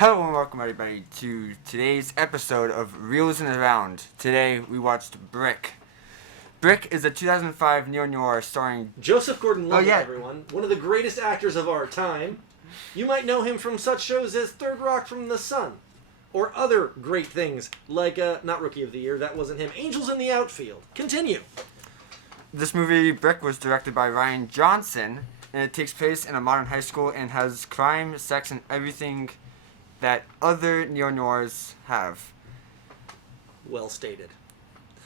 Hello and welcome everybody to today's episode of Reels and Around. Today we watched Brick. Brick is a 2005 neo-noir starring Joseph Gorden-levitt, everyone. One of the greatest actors of our time. You might know him from such shows as Third Rock from the Sun. Or other great things, like, not Rookie of the Year, that wasn't him, Angels in the Outfield. Continue. This movie, Brick, was directed by Rian Johnson, and it takes place in a modern high school and has crime, sex, and everything that other neo-noirs have. Well stated.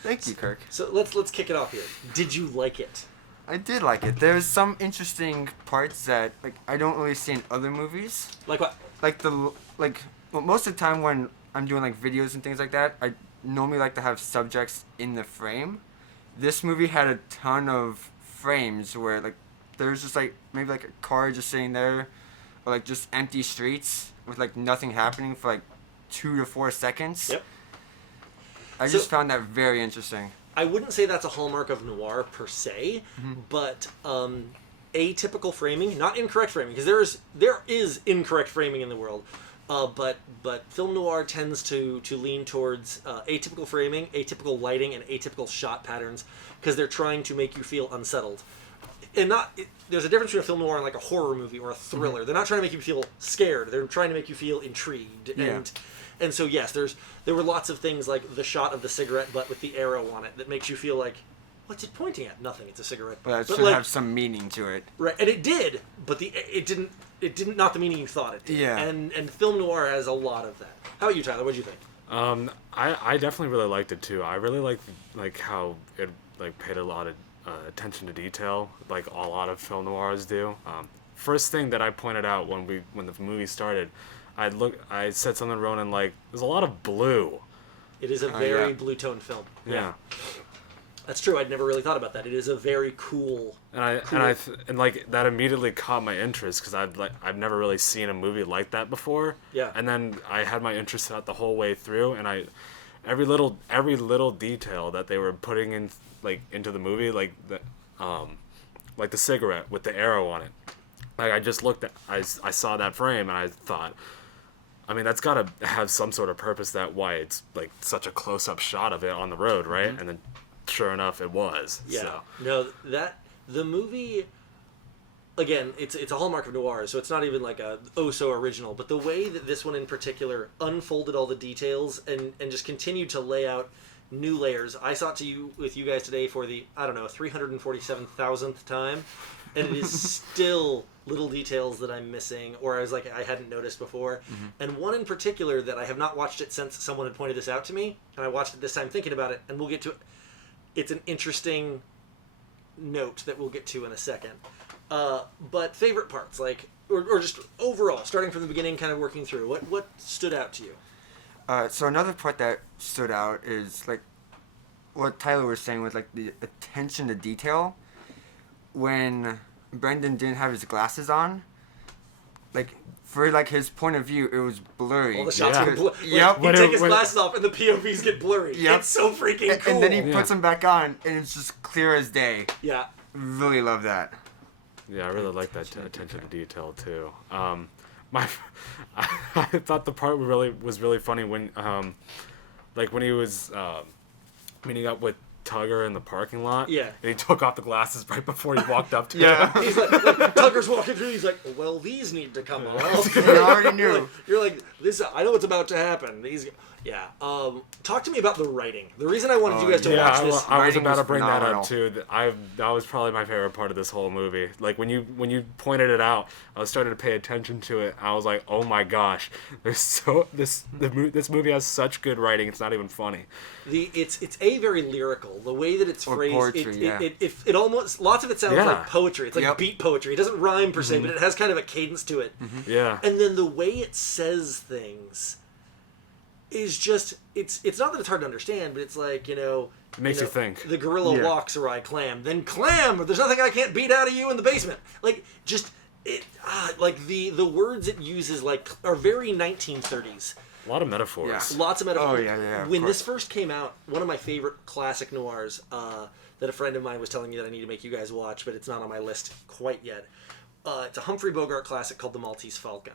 Thank you, Kirk. So let's kick it off here. Did you like it? I did like it. There's some interesting parts that I don't really see in other movies. Like what? Well, most of the time when I'm doing videos and things like that, I normally like to have subjects in the frame. This movie had a ton of frames where there's just maybe a car just sitting there, or just empty streets with nothing happening for 2 to 4 seconds. Yep. I just found that very interesting. I wouldn't say that's a hallmark of noir per se, but atypical framing, not incorrect framing, because there is incorrect framing in the world. But film noir tends to lean towards atypical framing, atypical lighting, and atypical shot patterns because they're trying to make you feel unsettled. And there's a difference between a film noir and a horror movie or a thriller. Mm-hmm. They're not trying to make you feel scared. They're trying to make you feel intrigued. Yeah. And so yes, there were lots of things like the shot of the cigarette butt with the arrow on it that makes you feel like, what's it pointing at? Nothing. It's a cigarette butt. But it should have some meaning to it. Right, and it did, but it didn't not the meaning you thought it did. Yeah. And film noir has a lot of that. How about you, Tyler? What did you think? I definitely really liked it too. I really liked how it paid a lot of attention to detail, like a lot of film noirs do. First thing that I pointed out when the movie started, I said something to Ronan there's a lot of blue. It is a very blue toned film. Yeah. That's true. I'd never really thought about that. It is a very cool. And that immediately caught my interest because I've never really seen a movie like that before. Yeah. And then I had my interest out the whole way through, and every little detail that they were putting in into the movie, the cigarette with the arrow on it. I just I saw that frame and I thought, I mean, that's got to have some sort of purpose. That why it's such a close-up shot of it on the road, right? Mm-hmm. And then sure enough, it was. Yeah. So. No, the movie, again, it's a hallmark of noir, so it's not even so original. But the way that this one in particular unfolded all the details and just continued to lay out new layers. I saw it with you guys today for the 347,000th time, and it is still little details that I'm missing, or I hadn't noticed before. Mm-hmm. And one in particular that I have not watched it since someone had pointed this out to me, and I watched it this time thinking about it, and we'll get to it. It's an interesting note that we'll get to in a second. But favorite parts, or just overall, starting from the beginning, kind of working through, what stood out to you? So another part that stood out is what Tyler was saying with the attention to detail. When Brendan didn't have his glasses on, for his point of view, it was blurry. All the shots get blurry. Yep. He take his glasses off and the POVs get blurry. Yep. It's so freaking cool. And then he puts them back on and it's just clear as day. Yeah. Really love that. Yeah, I really like that attention to detail too. I thought the part was really funny when when he was meeting up with Tugger in the parking lot. Yeah. And he took off the glasses right before he walked up to him. He's Tugger's walking through, he's like, well, these need to come off. You already knew. You're like, this, I know what's about to happen. Yeah. Talk to me about the writing. The reason I wanted you guys to watch this. I was about to bring that phenomenal. up too. That was probably my favorite part of this whole movie. When you pointed it out, I was starting to pay attention to it. I was like, oh my gosh, this movie has such good writing. It's not even funny. It's very lyrical. The way that it's phrased, poetry, it almost, lots of it sounds like poetry. It's like beat poetry. It doesn't rhyme per se, but it has kind of a cadence to it. Mm-hmm. Yeah. And then the way it says things is just, it's not that it's hard to understand, but it's it makes you think. The gorilla walks or I clam. Then clam! There's nothing I can't beat out of you in the basement. The words it uses are very 1930s. A lot of metaphors. Yeah. Lots of metaphors. Oh, yeah. When this first came out, one of my favorite classic noirs that a friend of mine was telling me that I need to make you guys watch, but it's not on my list quite yet. It's a Humphrey Bogart classic called The Maltese Falcon.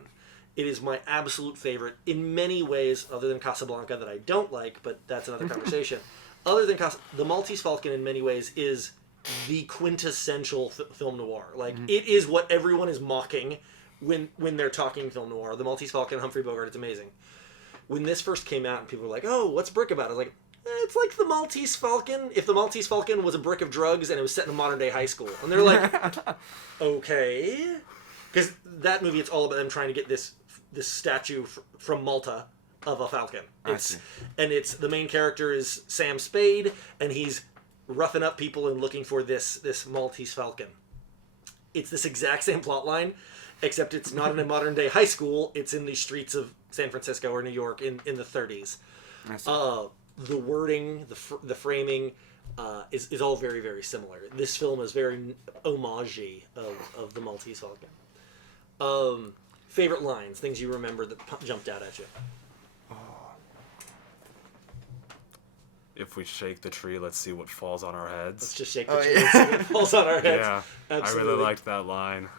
It is my absolute favorite in many ways, other than Casablanca that I don't like, but that's another conversation. Other than The Maltese Falcon in many ways is the quintessential film noir. Like, it is what everyone is mocking when they're talking film noir. The Maltese Falcon, Humphrey Bogart, it's amazing. When this first came out and people were like, oh, what's Brick about? I was like, it's like the Maltese Falcon if the Maltese Falcon was a brick of drugs and it was set in a modern day high school. And they're like, okay. Because that movie, it's all about them trying to get this statue from Malta of a falcon. It's the main character is Sam Spade, and he's roughing up people and looking for this Maltese Falcon. It's this exact same plot line, except it's not in a modern day high school. It's in the streets of San Francisco or New York in the 30s. The wording, the framing is all very, very similar. This film is very homage-y of the Maltese Falcon. Favorite lines, things you remember that jumped out at you. If we shake the tree, let's see what falls on our heads. Let's just shake the tree and see what falls on our heads. Yeah, Absolutely. I really liked that line.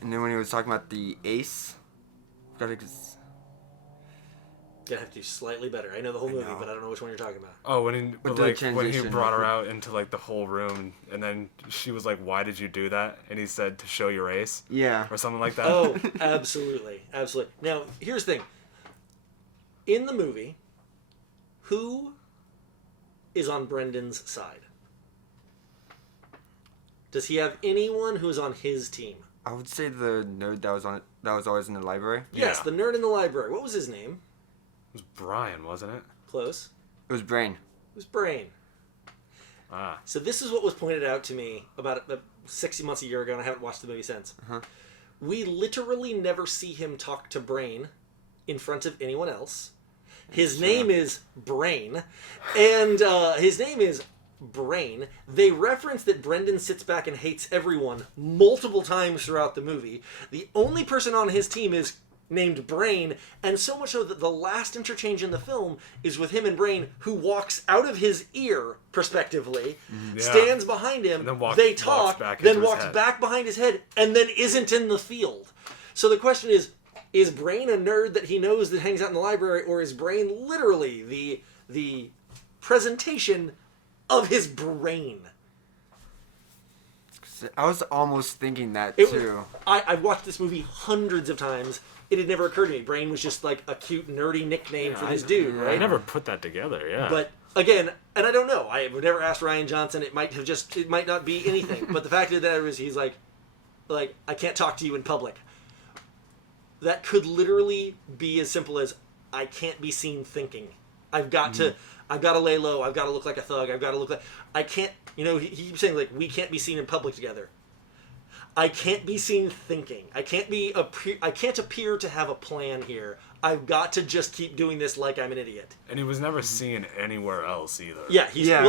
And then when he was talking about the ace, Gonna have to do slightly better. I know the whole movie, but I don't know which one you're talking about. Oh, when he transition. brought her out into like the whole room, and then she was like, "Why did you do that?" And he said, "To show your ace." Yeah. Or something like that. Oh, absolutely, absolutely. Now, here's the thing. In the movie, who is on Brendan's side? Does he have anyone who's on his team? I would say the nerd that was always in the library. Yes, Yeah. the nerd in the library. What was his name? It was Brian, wasn't it? Close. It was Brain. It was Brain. Ah. So this is what was pointed out to me about 60 months, a year ago, and I haven't watched the movie since. Uh-huh. We literally never see him talk to Brain in front of anyone else. His name is Brain, and his name is Brain. They reference that Brendan sits back and hates everyone multiple times throughout the movie. The only person on his team is named Brain, and so much so that the last interchange in the film is with him and Brain, who walks out of his ear, prospectively, stands behind him, And then they talk, back then into his walks head. back behind his head, and then isn't in the field. So the question is Brain a nerd that he knows that hangs out in the library, or is Brain literally the presentation of his brain? I was almost thinking that It too. was, I've watched this movie hundreds of times. It had never occurred to me. Brain was just like a cute, nerdy nickname for this dude, right? I never put that together. Yeah. But again, and I don't know. I would never ask Rian Johnson. It might not be anything. But the fact of that is, he's like, I can't talk to you in public. That could literally be as simple as, I can't be seen thinking. I've got to lay low. I've got to look like a thug. I've got to look like, I can't. He keeps saying like, we can't be seen in public together. I can't be seen thinking. I can't appear to have a plan here. I've got to just keep doing this like I'm an idiot. And he was never seen anywhere else either. Yeah, Yeah,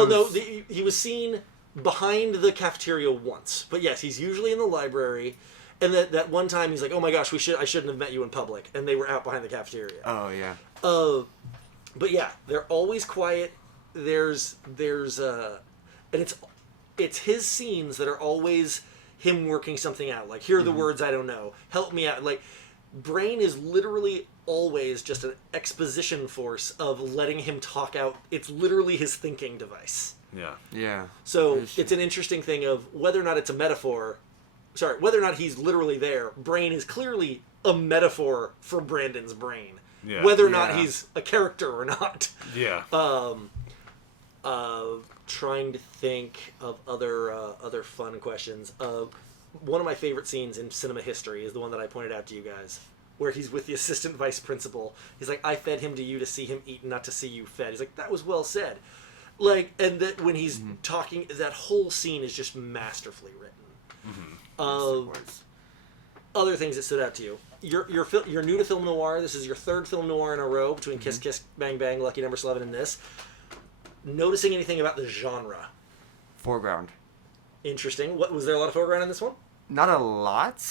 he was seen behind the cafeteria once, but yes, he's usually in the library. And that one time he's like, "Oh my gosh, I shouldn't have met you in public," and they were out behind the cafeteria. Oh yeah. But yeah, they're always quiet. There's and it's his scenes that are always him working something out. Like, here are the words I don't know. Help me out. Like, Brain is literally always just an exposition force of letting him talk out. It's literally his thinking device. Yeah. Yeah. So it's an interesting thing of whether or not it's a metaphor. Sorry, whether or not he's literally there. Brain is clearly a metaphor for Brandon's brain. Yeah. Whether or not he's a character or not. Yeah. Trying to think of other fun questions. One of my favorite scenes in cinema history is the one that I pointed out to you guys, where he's with the assistant vice principal. He's like, "I fed him to you to see him eat, not to see you fed." He's like, "That was well said." Like, and that when he's talking, that whole scene is just masterfully written. Other things that stood out to you. You're new to film noir. This is your third film noir in a row between Kiss Kiss Bang Bang, Lucky Number 11, and this. Noticing anything about the genre? Foreground. Interesting. What was there a lot of foreground in this one? Not a lot,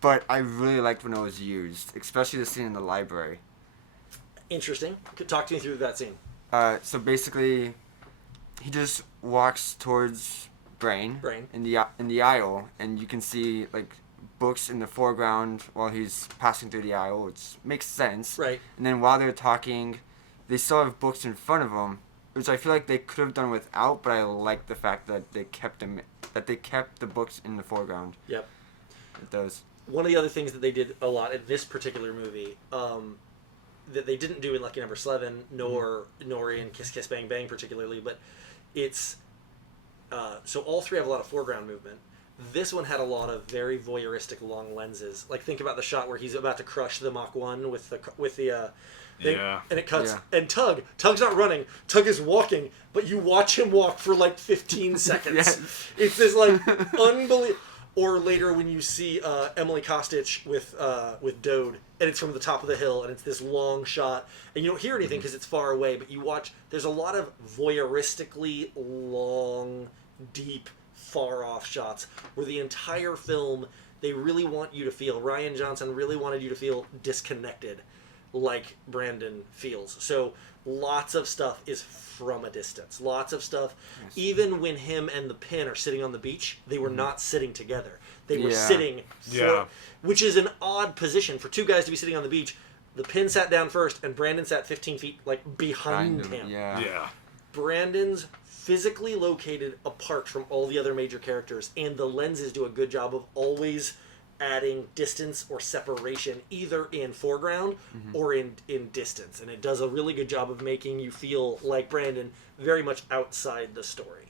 but I really liked when it was used, especially the scene in the library. Interesting. Talk to me through that scene. So basically, he just walks towards Brain. Brain. In the aisle, and you can see like books in the foreground while he's passing through the aisle, which makes sense. Right. And then while they're talking, they still have books in front of them, which I feel like they could have done without, but I like the fact that they kept the books in the foreground. Yep. It does. One of the other things that they did a lot in this particular movie, that they didn't do in Lucky Number 11, nor in Kiss Kiss Bang Bang particularly, but it's so all three have a lot of foreground movement. This one had a lot of very voyeuristic long lenses. Like, think about the shot where he's about to crush the Mach 1 with the thing, Yeah. and it cuts. Yeah. And Tug's not running. Tug is walking, but you watch him walk for like 15 seconds. Yes. It's this like unbelievable. Or later when you see Emily Kostic with Dode, and it's from the top of the hill, and it's this long shot, and you don't hear anything because it's far away, but you watch. There's a lot of voyeuristically long, deep, far-off shots where the entire film, they really want you to feel, Rian Johnson really wanted you to feel disconnected like Brandon feels. So lots of stuff is from a distance. Lots of stuff, yes. Even when him and the Pin are sitting on the beach, they were not sitting together. They were sitting, which is an odd position for two guys to be sitting on the beach. The Pin sat down first, and Brandon sat 15 feet like behind him. Yeah. Brandon's physically located apart from all the other major characters, and the lenses do a good job of always adding distance or separation, either in foreground or in distance. And it does a really good job of making you feel like Brandon very much outside the story.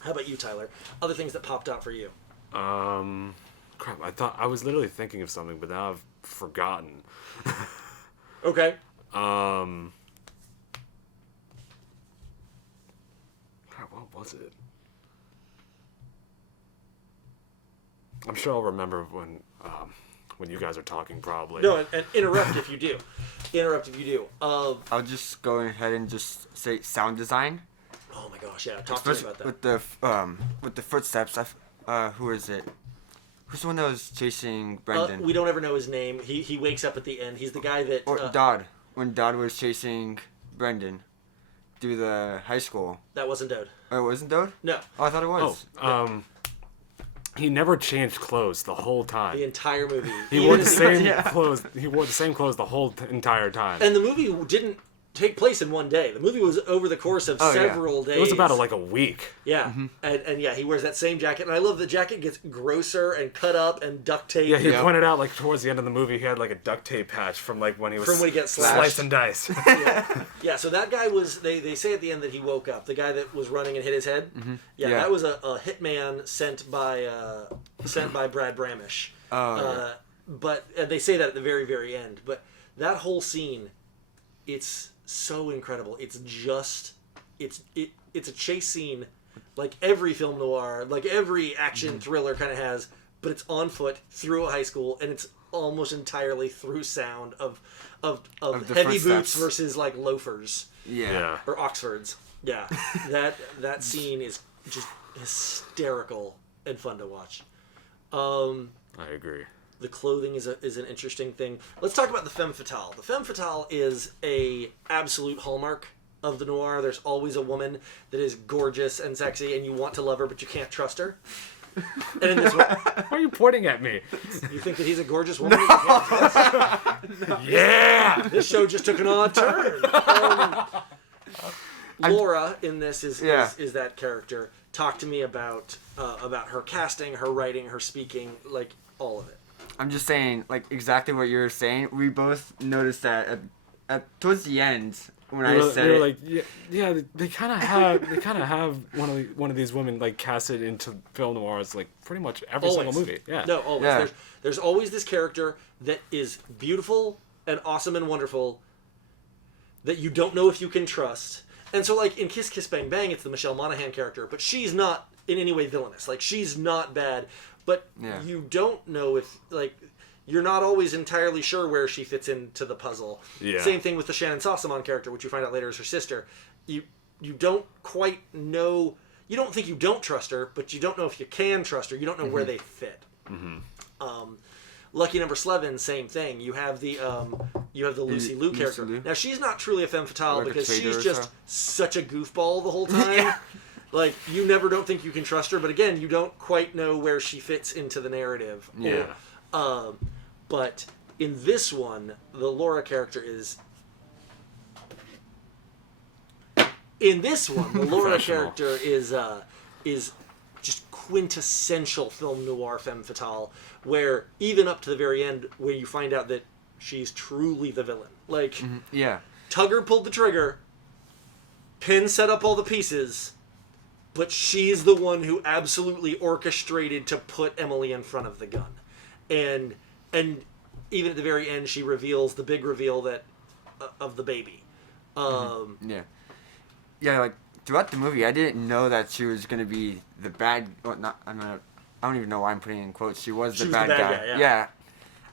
How about you, Tyler? Other things that popped out for you? Crap, I was literally thinking of something, but now I've forgotten. Okay. Crap, what was it? I'm sure I'll remember when you guys are talking, probably. No, and interrupt if you do. I'll just go ahead and just say sound design. Oh my gosh, yeah. Talk to me about that. With the footsteps, who is it? Who's the one that was chasing Brendan? We don't ever know his name. He wakes up at the end. He's the guy that... Or Dodd. When Dodd was chasing Brendan through the high school. That wasn't Dodd. Oh, it wasn't Dodd? No. Oh, I thought it was. He never changed clothes the whole time. The entire movie. He wore the same clothes. He wore the same clothes the whole entire time. And the movie didn't take place in one day. The movie was over the course of several days. It was about like a week. Yeah. And yeah, he wears that same jacket. And I love the jacket gets grosser and cut up and duct tape. Yeah, he pointed out like towards the end of the movie he had like a duct tape patch from like when he was gets slashed. Sliced and diced. Yeah, so that guy was, they say at the end that he woke up. The guy that was running and hit his head. Yeah, that was a hitman sent by Brad Bramish. But they say that at the very, very end. But that whole scene, it's so incredible. It's a chase scene like every film noir, like every action thriller kind of has, but it's on foot through a high school, and it's almost entirely through sound of heavy boots versus like loafers. Yeah. Or Oxfords. Yeah. that scene is just hysterical and fun to watch. I agree. The clothing is an interesting thing. Let's talk about the femme fatale. The femme fatale is a absolute hallmark of the noir. There's always a woman that is gorgeous and sexy, and you want to love her, but you can't trust her. And in this one, why are you pointing at me? You think that he's a gorgeous woman? That you can't trust? Yeah. This show just took an odd turn. Laura in this is that character. Talk to me about her casting, her writing, her speaking, like all of it. I'm just saying, like, exactly what you were saying. We both noticed that at towards the end when I said we were it. like, yeah, they kind of have one of these women like casted into film noirs like pretty much every single movie. Yeah. No, always. Yeah. There's always this character that is beautiful and awesome and wonderful that you don't know if you can trust. And so, like, in Kiss Kiss Bang Bang, it's the Michelle Monaghan character, but she's not in any way villainous. Like, she's not bad. But you don't know if, like, you're not always entirely sure where she fits into the puzzle. Yeah. Same thing with the Shannon Sossamon character, which you find out later is her sister. You don't quite know. You don't think you don't trust her, but you don't know if you can trust her. You don't know where they fit. Lucky Number 11, same thing. You have the Lucy Liu character. Now she's not truly a femme fatale because she's just such a goofball the whole time. Like, you never don't think you can trust her, but again, you don't quite know where she fits into the narrative. Yeah. But in this one, the Laura character is... In this one, the Laura character is just quintessential film noir femme fatale, where even up to the very end, where you find out that she's truly the villain. Like, Yeah. Tugger pulled the trigger, Penn set up all the pieces, but she's the one who absolutely orchestrated to put Emily in front of the gun. And even at the very end, she reveals the big reveal that of the baby. Yeah. Yeah, like, throughout the movie, I didn't know that she was going to be the bad... Well, not... I don't even know why I'm putting in quotes. She was the bad guy. Yeah.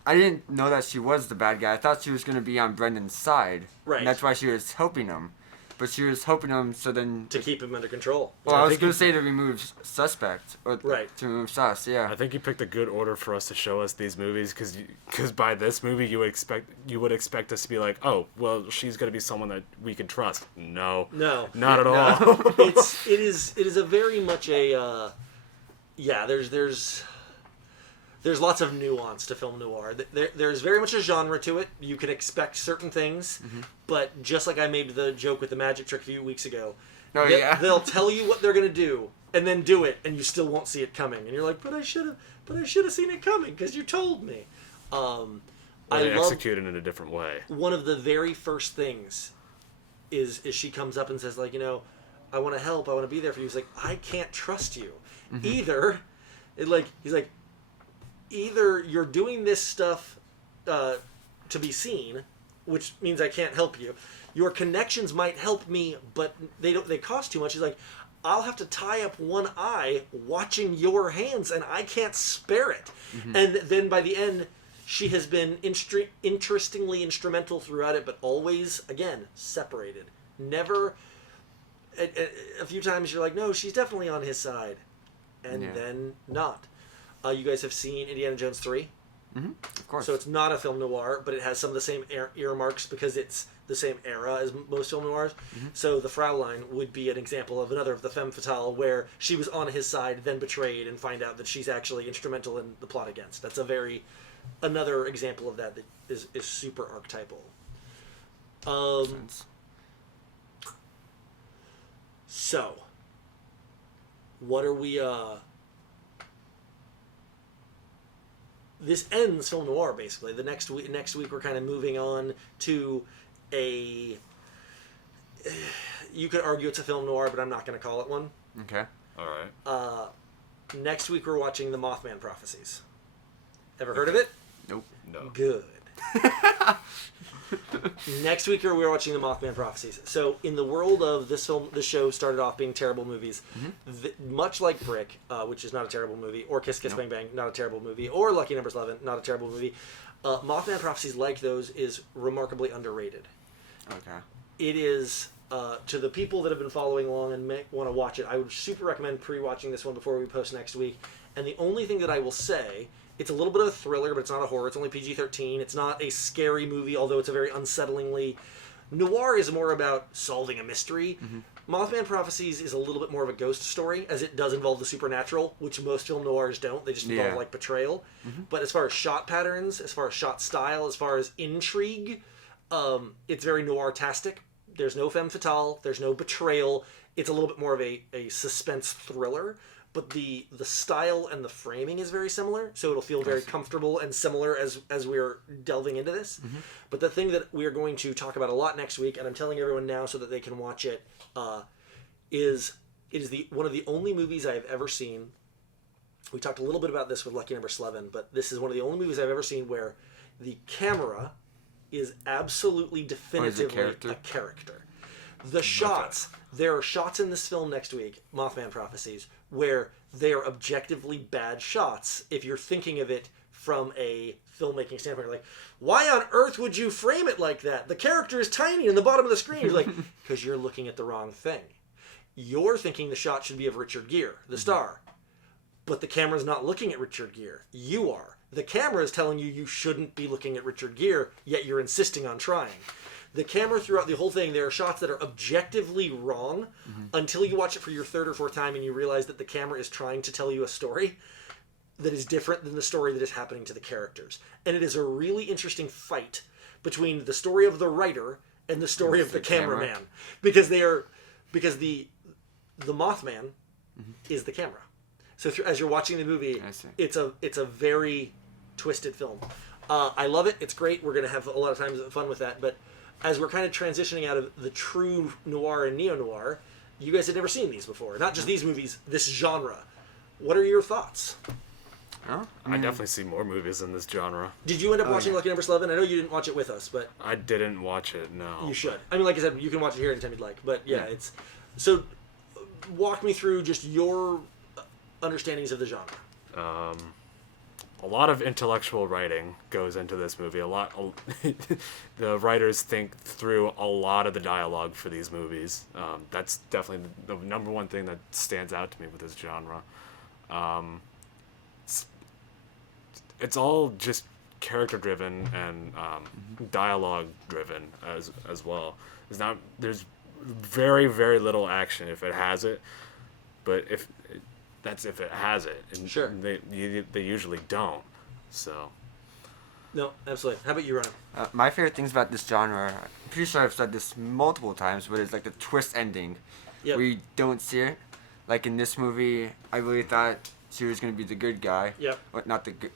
I didn't know that she was the bad guy. I thought she was going to be on Brendan's side. Right. And that's why she was helping him. But she was helping him so then... To keep him under control. Well, I was going to say to remove suspect. Or Right. To remove sus, yeah. I think you picked a good order for us to show us these movies, because by this movie you would expect us to be like, oh, well, she's going to be someone that we can trust. No. Not at all. It is a very much a... There's lots of nuance to film noir. There's very much a genre to it. You can expect certain things, but just like I made the joke with the magic trick a few weeks ago, they'll tell you what they're going to do, and then do it, and you still won't see it coming. And you're like, but I should have seen it coming, because you told me. They execute it in a different way. One of the very first things is she comes up and says, like, I want to help, I want to be there for you. He's like, I can't trust you. Either you're doing this stuff to be seen, which means I can't help you. Your connections might help me, but they cost too much. He's like, I'll have to tie up one eye watching your hands, and I can't spare it. And then by the end, she has been interestingly instrumental throughout it, but always, again, separated. Never... A few times you're like, no, she's definitely on his side. And then not. You guys have seen Indiana Jones 3? Of course. So it's not a film noir, but it has some of the same earmarks because it's the same era as most film noirs. So the Fraulein would be an example of another of the femme fatale where she was on his side, then betrayed, and find out that she's actually instrumental in the plot against. That's another example of that is super archetypal. So, what are we, this ends film noir, basically. The next week we're kind of moving on to you could argue it's a film noir, but I'm not going to call it one. Okay. All right. Next week we're watching The Mothman Prophecies. Ever heard of it? Nope. No. Good. Next week we're watching The Mothman Prophecies. So in the world of this show started off being terrible movies. Much like Brick, which is not a terrible movie, or Kiss Kiss Bang Bang, not a terrible movie, or Lucky Number 11, not a terrible movie. Mothman Prophecies, like those, is remarkably underrated. Okay. It is, to the people that have been following along and may want to watch it, I would super recommend pre-watching this one before we post next week. And the only thing that I will say... It's a little bit of a thriller, but it's not a horror. It's only PG-13. It's not a scary movie, although it's a very unsettlingly... Noir is more about solving a mystery. Mothman Prophecies is a little bit more of a ghost story, as it does involve the supernatural, which most film noirs don't. They just involve, like, betrayal. But as far as shot patterns, as far as shot style, as far as intrigue, it's very noir-tastic. There's no femme fatale. There's no betrayal. It's a little bit more of a suspense thriller. But the style and the framing is very similar, so it'll feel very comfortable and similar as we're delving into this. But the thing that we are going to talk about a lot next week, and I'm telling everyone now so that they can watch it, is one of the only movies I've ever seen. We talked a little bit about this with Lucky Number 11, but this is one of the only movies I've ever seen where the camera is absolutely definitively a character. The shots, there are shots in this film next week, Mothman Prophecies, where they are objectively bad shots if you're thinking of it from a filmmaking standpoint. You're like, why on earth would you frame it like that? The character is tiny in the bottom of the screen. You're like, because you're looking at the wrong thing. You're thinking the shot should be of Richard Gere, the star. But the camera's not looking at Richard Gere. You are. The camera is telling you shouldn't be looking at Richard Gere, yet you're insisting on trying. The camera throughout the whole thing, there are shots that are objectively wrong until you watch it for your third or fourth time and you realize that the camera is trying to tell you a story that is different than the story that is happening to the characters. And it is a really interesting fight between the story of the writer and the story of the cameraman. Because the Mothman is the camera. So as you're watching the movie, it's a very twisted film. I love it. It's great. We're going to have a lot of fun with that. But as we're kind of transitioning out of the true noir and neo-noir, you guys had never seen these before. Not just these movies, this genre. What are your thoughts? I definitely see more movies in this genre. Did you end up watching Lucky Number 11? I know you didn't watch it with us, but... I didn't watch it, no. You should. I mean, like I said, you can watch it here anytime you'd like. But yeah, it's... So, walk me through just your understandings of the genre. A lot of intellectual writing goes into this movie. The writers think through a lot of the dialogue for these movies. That's definitely the number one thing that stands out to me with this genre. It's all just character driven and dialogue driven as well. There's very, very little action if it has it, but if it has it, and sure, they usually don't. So no, absolutely. How about you, Ryan? My favorite things about this genre, I'm pretty sure I've said this multiple times, but it's like the twist ending, where you don't see it. Like in this movie, I really thought she was gonna be the good guy. Yep. But not the good.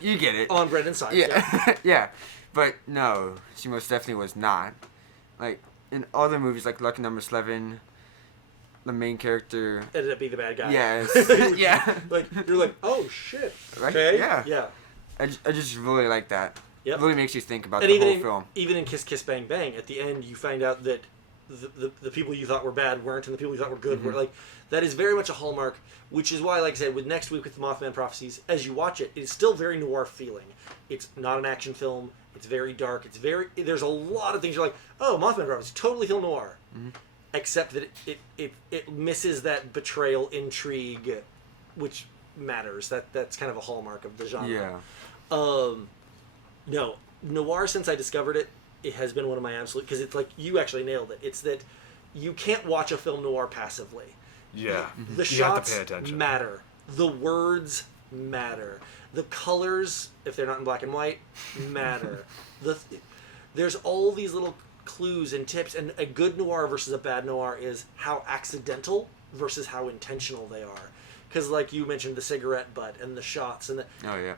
You get it. On Brendan's side. Yeah. Yeah. But no, she most definitely was not. Like in other movies, like Lucky Number 11. The main character ended up being the bad guy. Yes. Yeah. Like you're like, oh shit. Right? Okay. Yeah. Yeah. I just really like that. Yep. It really makes you think about and the whole film. Even in Kiss Kiss Bang Bang, at the end you find out that the people you thought were bad weren't, and the people you thought were good were. Like, that is very much a hallmark, which is why, like I said, with next week with the Mothman Prophecies, as you watch it, it's still very noir feeling. It's not an action film. It's very dark. There's a lot of things you're like, oh, Mothman Prophecies, totally film noir. Except that it misses that betrayal intrigue, which matters. That's kind of a hallmark of the genre. Yeah. No, noir, since I discovered it, it has been one of my absolute... Because it's like, you actually nailed it. It's that you can't watch a film noir passively. Yeah. The shots matter. The words matter. The colors, if they're not in black and white, matter. There's all these little clues and tips, and a good noir versus a bad noir is how accidental versus how intentional they are. Because, like you mentioned, the cigarette butt and the shots and the... Oh, yeah.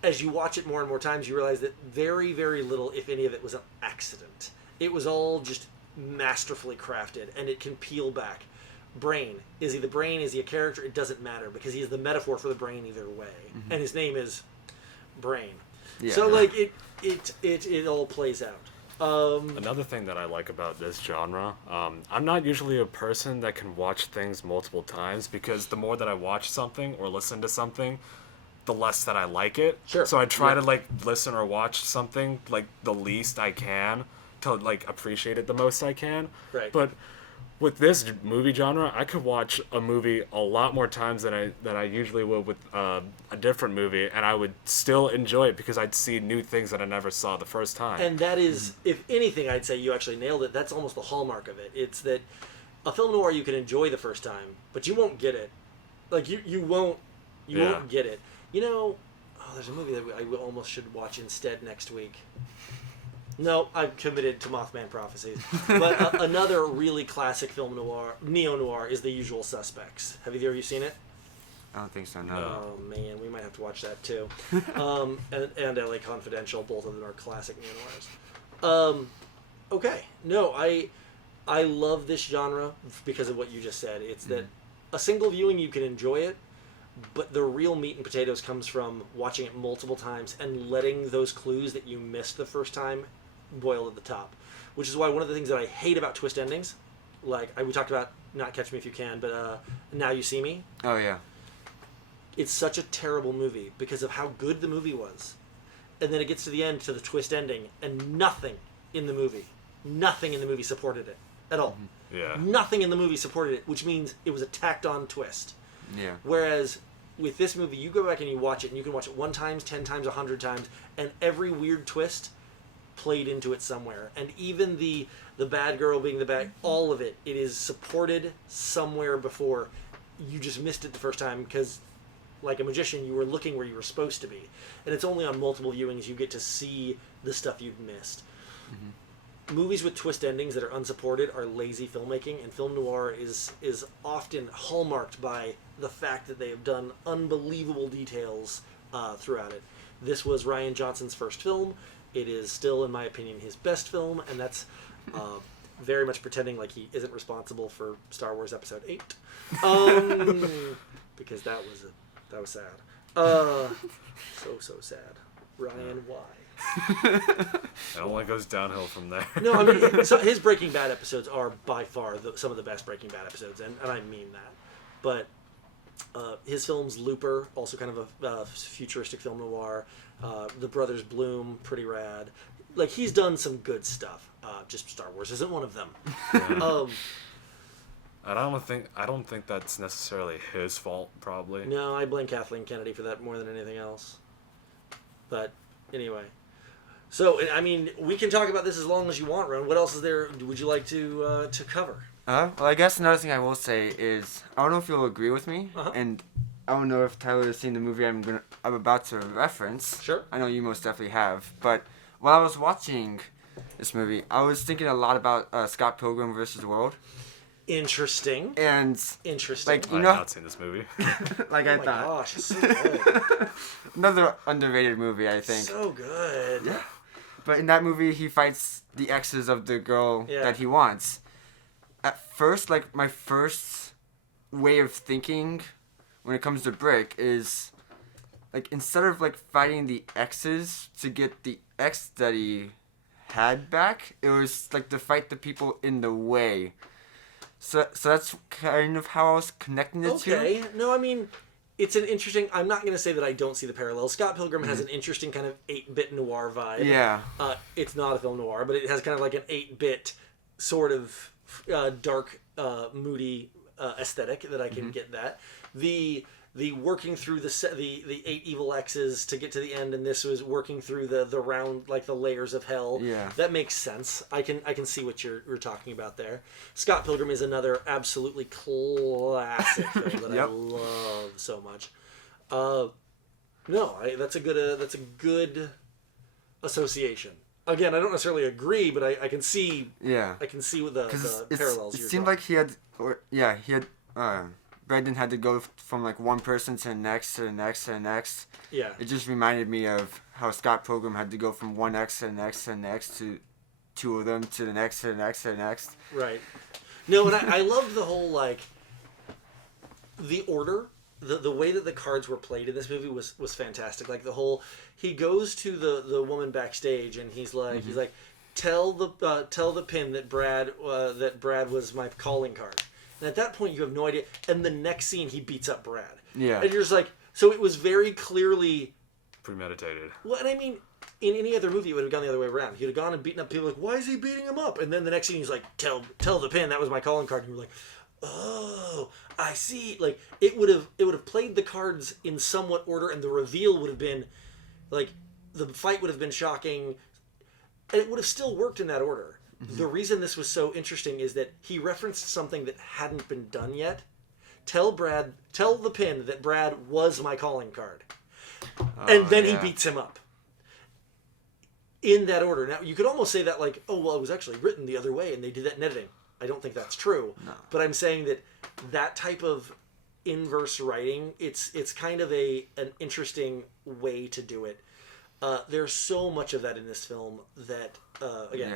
As you watch it more and more times, you realize that very, very little, if any of it, was an accident. It was all just masterfully crafted, and it can peel back. Brain. Is he the brain? Is he a character? It doesn't matter, because he is the metaphor for the brain either way. And his name is Brain. Yeah, so, like, it all plays out. Another thing that I like about this genre, I'm not usually a person that can watch things multiple times, because the more that I watch something or listen to something, the less that I like it. Sure. So I try to like listen or watch something like the least I can to like appreciate it the most I can. Right. But with this movie genre, I could watch a movie a lot more times than I usually would with a different movie, and I would still enjoy it because I'd see new things that I never saw the first time. And that is, if anything, I'd say you actually nailed it. That's almost the hallmark of it. It's that a film noir you can enjoy the first time, but you won't get it. Like you won't get it. You know, there's a movie that I almost should watch instead next week. No, I'm committed to Mothman Prophecies. But another really classic film noir, neo-noir, is The Usual Suspects. Have either of you seen it? I don't think so, no. Oh, man, we might have to watch that, too. And LA Confidential, both of them are classic neo-noirs. Okay. No, I love this genre because of what you just said. It's that a single viewing, you can enjoy it, but the real meat and potatoes comes from watching it multiple times and letting those clues that you missed the first time boil at the top. Which is why one of the things that I hate about twist endings, like we talked about Not Catch Me If You Can, but Now You See Me. Oh, yeah. It's such a terrible movie because of how good the movie was. And then it gets to the end, to the twist ending, and nothing in the movie supported it at all. Yeah. Nothing in the movie supported it, which means it was a tacked on twist. Yeah. Whereas with this movie, you go back and you watch it, and you can watch it 1 time, 10 times, 100 times, and every weird twist played into it somewhere. And even the bad girl being the bad, all of it is supported somewhere before. You just missed it the first time because, like a magician, you were looking where you were supposed to be. And it's only on multiple viewings you get to see the stuff you've missed. Mm-hmm. Movies with twist endings that are unsupported are lazy filmmaking, and film noir is often hallmarked by the fact that they have done unbelievable details throughout it. This was Rian Johnson's first film. It is still, in my opinion, his best film, and that's very much pretending like he isn't responsible for Star Wars Episode 8. Because that was sad. So sad. Ryan, why? It only goes downhill from there. No, I mean, so his Breaking Bad episodes are by far some of the best Breaking Bad episodes, and I mean that. But his films, Looper, also kind of a futuristic film noir. The Brothers Bloom, pretty rad. Like, he's done some good stuff. Just Star Wars isn't one of them. Yeah. And I don't think that's necessarily his fault, probably. No, I blame Kathleen Kennedy for that more than anything else. But anyway, so I mean, we can talk about this as long as you want, Ron. What else is there? Would you like to cover? Well, I guess another thing I will say is I don't know if you'll agree with me, and I don't know if Tyler has seen the movie I'm about to reference. Sure. I know you most definitely have, but while I was watching this movie, I was thinking a lot about Scott Pilgrim vs. the World. Interesting. And interesting. Like, you I know, have not seen this movie. like oh I my thought. gosh, it's so good. Another underrated movie, I think. So good. Yeah. But in that movie, he fights the exes of the girl that he wants. At first, like, my first way of thinking when it comes to Brick is, like, instead of, like, fighting the exes to get the ex that he had back, it was, like, to fight the people in the way. So that's kind of how I was connecting the two. Okay. No, I mean, it's an interesting... I'm not going to say that I don't see the parallels. Scott Pilgrim has an interesting kind of 8-bit noir vibe. Yeah. It's not a film noir, but it has kind of like an 8-bit sort of dark, moody aesthetic that I can get that. The working through the 8 evil exes to get to the end, and this was working through the round, like the layers of hell. Yeah. That makes sense. I can see what you're talking about there. Scott Pilgrim is another absolutely classic film that I love so much. That's a good association. Again, I don't necessarily agree, but I can see. Yeah. I can see what the parallels. It seemed like he had. Brendan had to go from like one person to the next to the next to the next. Yeah. It just reminded me of how Scott Pilgrim had to go from one X to the next to the next to two of them to the next to the next to the next. Right. No, and I loved the whole like the order, the way that the cards were played in this movie was fantastic. Like the whole he goes to the woman backstage and he's like tell the pin that Brad was my calling card. And at that point, you have no idea. And the next scene, he beats up Brad. Yeah. And you're just like, so it was very clearly premeditated. Well, and I mean, in any other movie, it would have gone the other way around. He'd have gone and beaten up people like, why is he beating him up? And then the next scene, he's like, tell the pin that was my calling card. And you're like, oh, I see. Like it would have played the cards in somewhat order, and the reveal would have been like the fight would have been shocking, and it would have still worked in that order. Mm-hmm. The reason this was so interesting is that he referenced something that hadn't been done yet. Tell the pin that Brad was my calling card. And then he beats him up. In that order. Now, you could almost say that like, oh, well, it was actually written the other way and they did that in editing. I don't think that's true. No. But I'm saying that type of inverse writing, it's kind of an interesting way to do it. There's so much of that in this film that,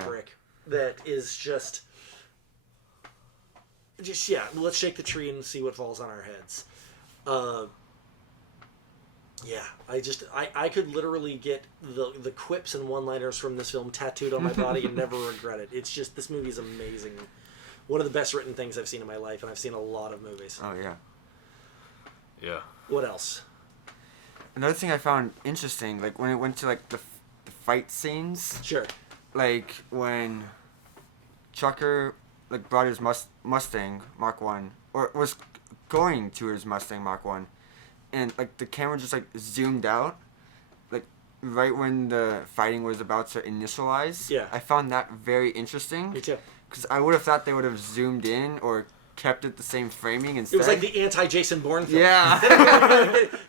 Brick, that is just let's shake the tree and see what falls on our heads. I could literally get the quips and one-liners from this film tattooed on my body and never regret it. It's just, this movie is amazing. One of the best written things I've seen in my life, and I've seen a lot of movies. Oh, yeah. Yeah. What else? Another thing I found interesting, like when it went to like the fight scenes. Sure. Like when Chucker like brought his Mustang Mark 1 or was going to his Mustang Mark 1 and like the camera just like zoomed out, like right when the fighting was about to initialize. Yeah. I found that very interesting. Me too. Because I would have thought they would have zoomed in or kept it the same framing instead. It was like the anti-Jason Bourne film. Yeah.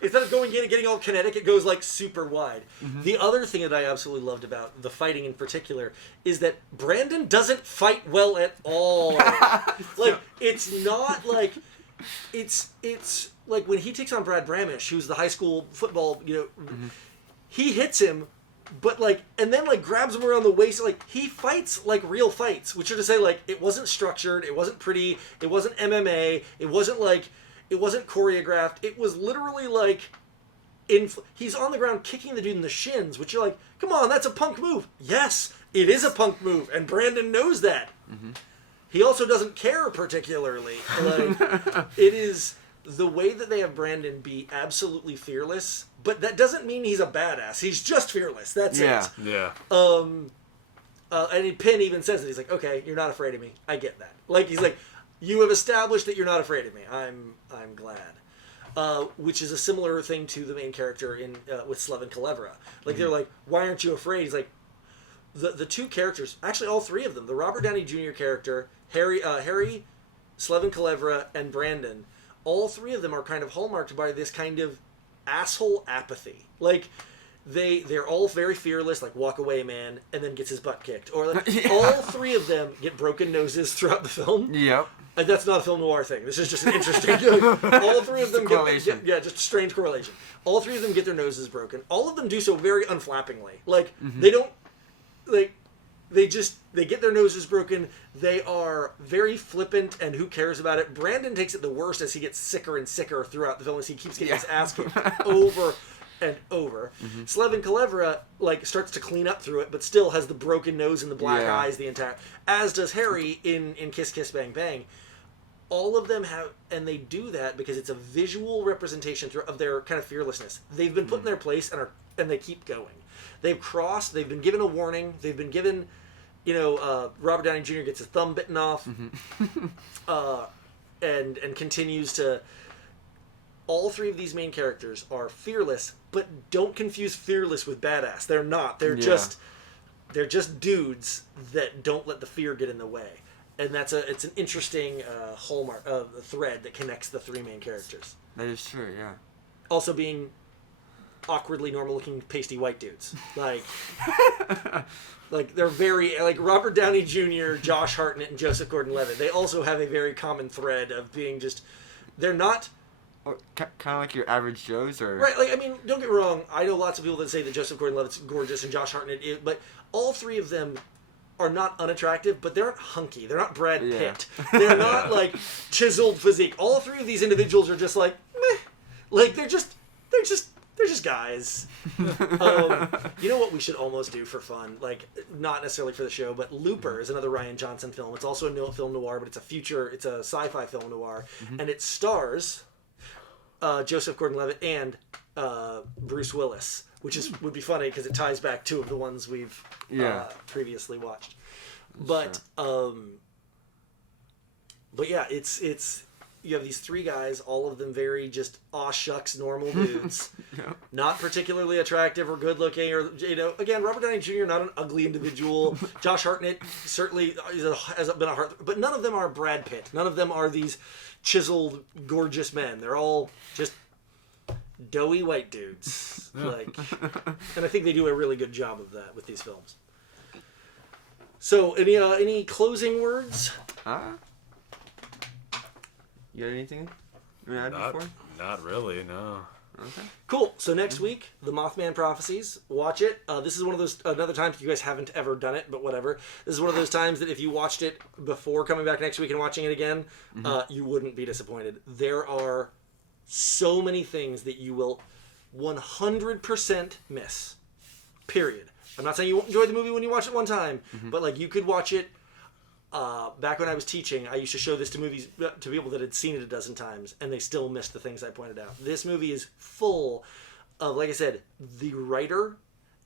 Instead of going in and getting all kinetic, it goes like super wide. Mm-hmm. The other thing that I absolutely loved about the fighting in particular is that Brandon doesn't fight well at all. Like, it's not like... It's like when he takes on Brad Bramish, who's the high school football, he hits him, but like, and then like grabs him around the waist. Like, he fights like real fights, which are to say, like, it wasn't structured, it wasn't pretty, it wasn't MMA, it wasn't choreographed. It was literally like, he's on the ground kicking the dude in the shins, which you're like, come on, that's a punk move. Yes, it is a punk move, and Brandon knows that. Mm-hmm. He also doesn't care particularly. Like, it is the way that they have Brandon be absolutely fearless, but that doesn't mean he's a badass. He's just fearless. That's it. Yeah. And Penn even says it. He's like, okay, you're not afraid of me. I get that. Like, he's like, you have established that you're not afraid of me. I'm glad. Which is a similar thing to the main character in with Slevin Kalevra. Like, they're like, why aren't you afraid? He's like, the two characters, actually all three of them, the Robert Downey Jr. character, Harry, Slevin Kalevra, and Brandon, all three of them are kind of hallmarked by this kind of asshole apathy. Like, they're all very fearless, like, walk away, man, and then gets his butt kicked. Or like, all three of them get broken noses throughout the film. Yep. And that's not a film noir thing. This is just an interesting... all three of them get just a strange correlation. All three of them get their noses broken. All of them do so very unflappingly. Like, they don't... Like, they get their noses broken. They are very flippant, and who cares about it? Brandon takes it the worst as he gets sicker and sicker throughout the film as he keeps getting his ass kicked over and over. Slevin Kalevra, like, starts to clean up through it, but still has the broken nose and the black eyes the entire... As does Harry in Kiss Kiss Bang Bang. All of them have... And they do that because it's a visual representation of their kind of fearlessness. They've been put in their place and they keep going. They've crossed. They've been given a warning. They've been given, Robert Downey Jr. gets his thumb bitten off, and continues to. All three of these main characters are fearless, but don't confuse fearless with badass. They're not. They're just dudes that don't let the fear get in the way, and it's an interesting hallmark of the thread that connects the three main characters. That is true. Yeah. Also being awkwardly normal-looking, pasty white dudes. Like, they're very... Like, Robert Downey Jr., Josh Hartnett, and Joseph Gordon-levitt, they also have a very common thread of being just... They're not... Kind of like your average Joes, or... Right, like, I mean, don't get me wrong, I know lots of people that say that Joseph Gordon-levitt's gorgeous and Josh Hartnett is... But all three of them are not unattractive, but they're not hunky. They're not Brad Pitt. They're not, like, chiseled physique. All three of these individuals are just like, meh. Like, they're just guys. You know what we should almost do for fun? Like, not necessarily for the show, but Looper is another Rian Johnson film. It's also a film noir, but it's a sci-fi film noir. And it stars Joseph Gordon-levitt and Bruce Willis, which would be funny because it ties back two of the ones we've previously watched. But yeah, it's you have these three guys, all of them very just aw shucks normal dudes, not particularly attractive or good looking, or again, Robert Downey Jr. not an ugly individual. Josh Hartnett certainly has been a heart, but none of them are Brad Pitt. None of them are these chiseled, gorgeous men. They're all just doughy white dudes. Like, and I think they do a really good job of that with these films. So, any closing words? You got anything you want to add before? Not really, no. Okay. Cool. So next week, The Mothman Prophecies. Watch it. This is one of those, another time, if you guys haven't ever done it, but whatever. This is one of those times that if you watched it before coming back next week and watching it again, you wouldn't be disappointed. There are so many things that you will 100% miss. Period. I'm not saying you won't enjoy the movie when you watch it one time, but like you could watch it. Back when I was teaching, I used to show this to people that had seen it a dozen times, and they still missed the things I pointed out. This movie is full of, like I said, the writer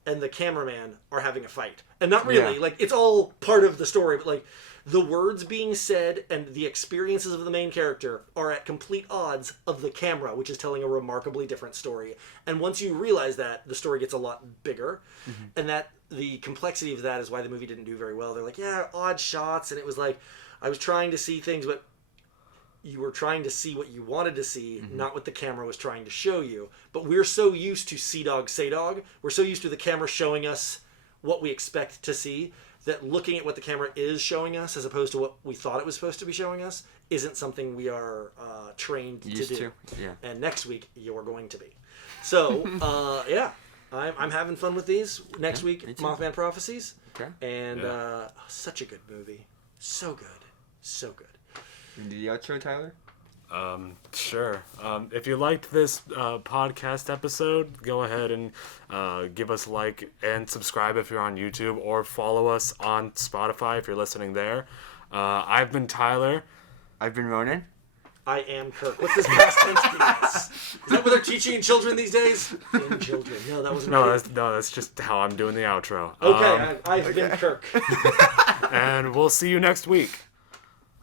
and the cameraman are having a fight. And not really, Yeah. like, it's all part of the story, but, like, the words being said and the experiences of the main character are at complete odds of the camera, which is telling a remarkably different story. And once you realize that, the story gets a lot bigger. And that the complexity of that is why the movie didn't do very well. They're like, yeah, odd shots, and it was like, I was trying to see things, but you were trying to see what you wanted to see, not what the camera was trying to show you. But we're so used to see dog, say dog. We're so used to the camera showing us what we expect to see that looking at what the camera is showing us as opposed to what we thought it was supposed to be showing us isn't something we are trained Used to do. Yeah. And next week, you're going to be. So, yeah, I'm having fun with these. Next me week, too. Mothman Prophecies. Okay. And Yeah. such a good movie. So good. So good. You do the outro, Tyler? Sure. If you liked this podcast episode, go ahead and give us a like and subscribe if you're on YouTube, or follow us on Spotify if you're listening there. I've been Tyler. I've been Ronan. I am Kirk. What's this past tense piece? Is that what they're teaching in children these days? In children. No, that wasn't right. That's just how I'm doing the outro. Okay, I've been Kirk. And we'll see you next week.